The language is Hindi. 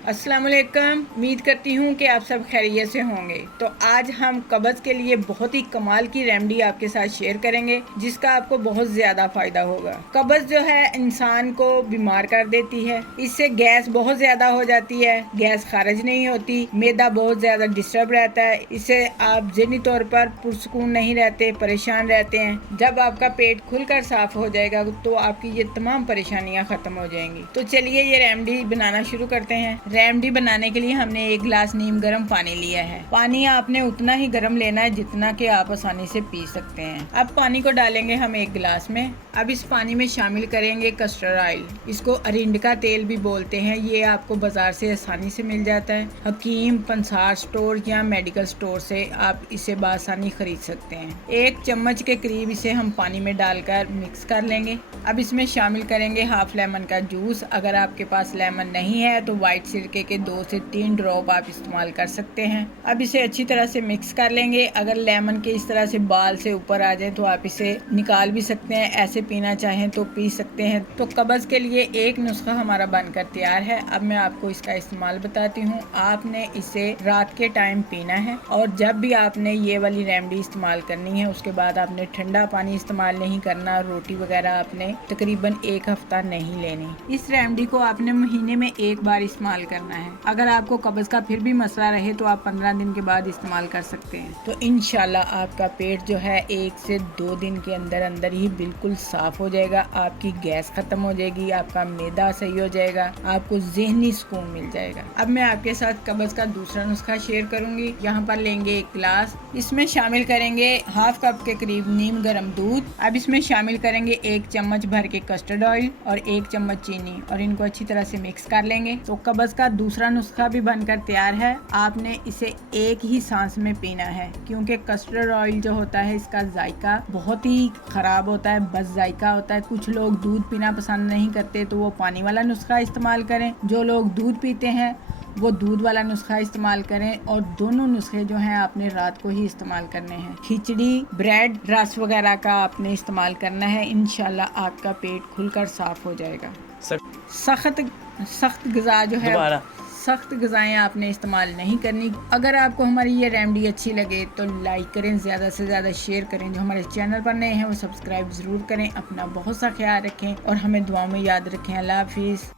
अस्सलाम वालेकुम। उम्मीद करती हूँ कि आप सब खैरियत से होंगे। तो आज हम कब्ज़ के लिए बहुत ही कमाल की रेमेडी आपके साथ शेयर करेंगे जिसका आपको बहुत ज़्यादा फ़ायदा होगा। कब्ज़ जो है इंसान को बीमार कर देती है, इससे गैस बहुत ज़्यादा हो जाती है, गैस खारिज नहीं होती, मैदा बहुत ज़्यादा डिस्टर्ब रहता है, इससे आप ज़हनी तौर पर पुरसुकून नहीं रहते, परेशान रहते हैं। जब आपका पेट खुलकर साफ़ हो जाएगा तो आपकी ये तमाम परेशानियाँ ख़त्म हो जाएंगी। तो चलिए ये रेमेडी बनाना शुरू करते हैं। रेमेडी बनाने के लिए हमने 1 गिलास नीम गर्म पानी लिया है। पानी आपने उतना ही गर्म लेना है जितना कि आप आसानी से पी सकते हैं। अब पानी को डालेंगे हम 1 गिलास में। अब इस पानी में शामिल करेंगे कस्टर्ड ऑयल। इसको अरिंडका तेल भी बोलते हैं। ये आपको बाजार से आसानी से मिल जाता है। हकीम, पंसार स्टोर या मेडिकल स्टोर से आप इसे बआसानी खरीद सकते हैं। 1 चम्मच के करीब इसे हम पानी में डालकर मिक्स कर लेंगे। अब इसमें शामिल करेंगे हाफ लेमन का जूस। अगर आपके पास लेमन नहीं है तो वाइट सिरके के 2 से 3 ड्रॉप आप इस्तेमाल कर सकते हैं। अब इसे अच्छी तरह से मिक्स कर लेंगे। अगर लेमन के इस तरह से बाल से ऊपर आ जाए तो आप इसे निकाल भी सकते हैं, ऐसे पीना चाहें तो पी सकते हैं। तो कब्ज़ के लिए एक नुस्खा हमारा बनकर तैयार है। अब मैं आपको इसका इस्तेमाल बताती हूँ। आपने इसे रात के टाइम पीना है और जब भी आपने ये वाली रेमेडी इस्तेमाल करनी है उसके बाद आपने ठंडा पानी इस्तेमाल नहीं करना। रोटी वगैरह आपने तकरीबन 1 हफ्ता नहीं लेनी। इस रेमेडी को आपने महीने में 1 बार इस्तेमाल करना है। अगर आपको कब्ज़ का फिर भी मसला रहे तो आप 15 दिन के बाद इस्तेमाल कर सकते हैं। तो इंशाल्लाह आपका पेट जो है 1 से 2 दिन के अंदर अंदर ही बिल्कुल साफ हो जाएगा। आपकी गैस खत्म हो जाएगी, आपका मैदा सही हो जाएगा, आपको ज़हनी सुकून मिल जाएगा। अब मैं आपके साथ कब्ज़ का दूसरा नुस्खा शेयर करूंगी। यहाँ पर लेंगे 1 गिलास, इसमें शामिल करेंगे हाफ कप के करीब नीम गर्म दूध। अब इसमें शामिल करेंगे 1 चम्मच भर के कस्टर्ड ऑयल और 1 चम्मच चीनी और इनको अच्छी तरह से मिक्स कर लेंगे। तो कब्ज़ का दूसरा नुस्खा भी बनकर तैयार है। आपने इसे एक ही सांस में पीना है क्योंकि कस्टर्ड ऑयल जो होता है इसका जायका बहुत ही ख़राब होता है, बस जायका होता है। कुछ लोग दूध पीना पसंद नहीं करते तो वो पानी वाला नुस्खा इस्तेमाल करें। जो लोग दूध पीते हैं वो दूध वाला नुस्खा इस्तेमाल करें और दोनों नुस्खे जो हैं आपने रात को ही इस्तेमाल करने हैं। खिचड़ी, ब्रेड, रस वगैरह का आपने इस्तेमाल करना है। इंशाल्लाह आपका पेट खुलकर साफ हो जाएगा। सख्त ग़िज़ा जो है, सख्त ग़िज़ाएँ आपने इस्तेमाल नहीं करनी। अगर आपको हमारी ये रेमेडी अच्छी लगे तो लाइक करें, ज़्यादा से ज़्यादा शेयर करें। जो हमारे चैनल पर नए हैं वो सब्सक्राइब ज़रूर करें। अपना बहुत सा ख्याल रखें और हमें दुआओं में याद रखें। अल्लाह हाफिज़।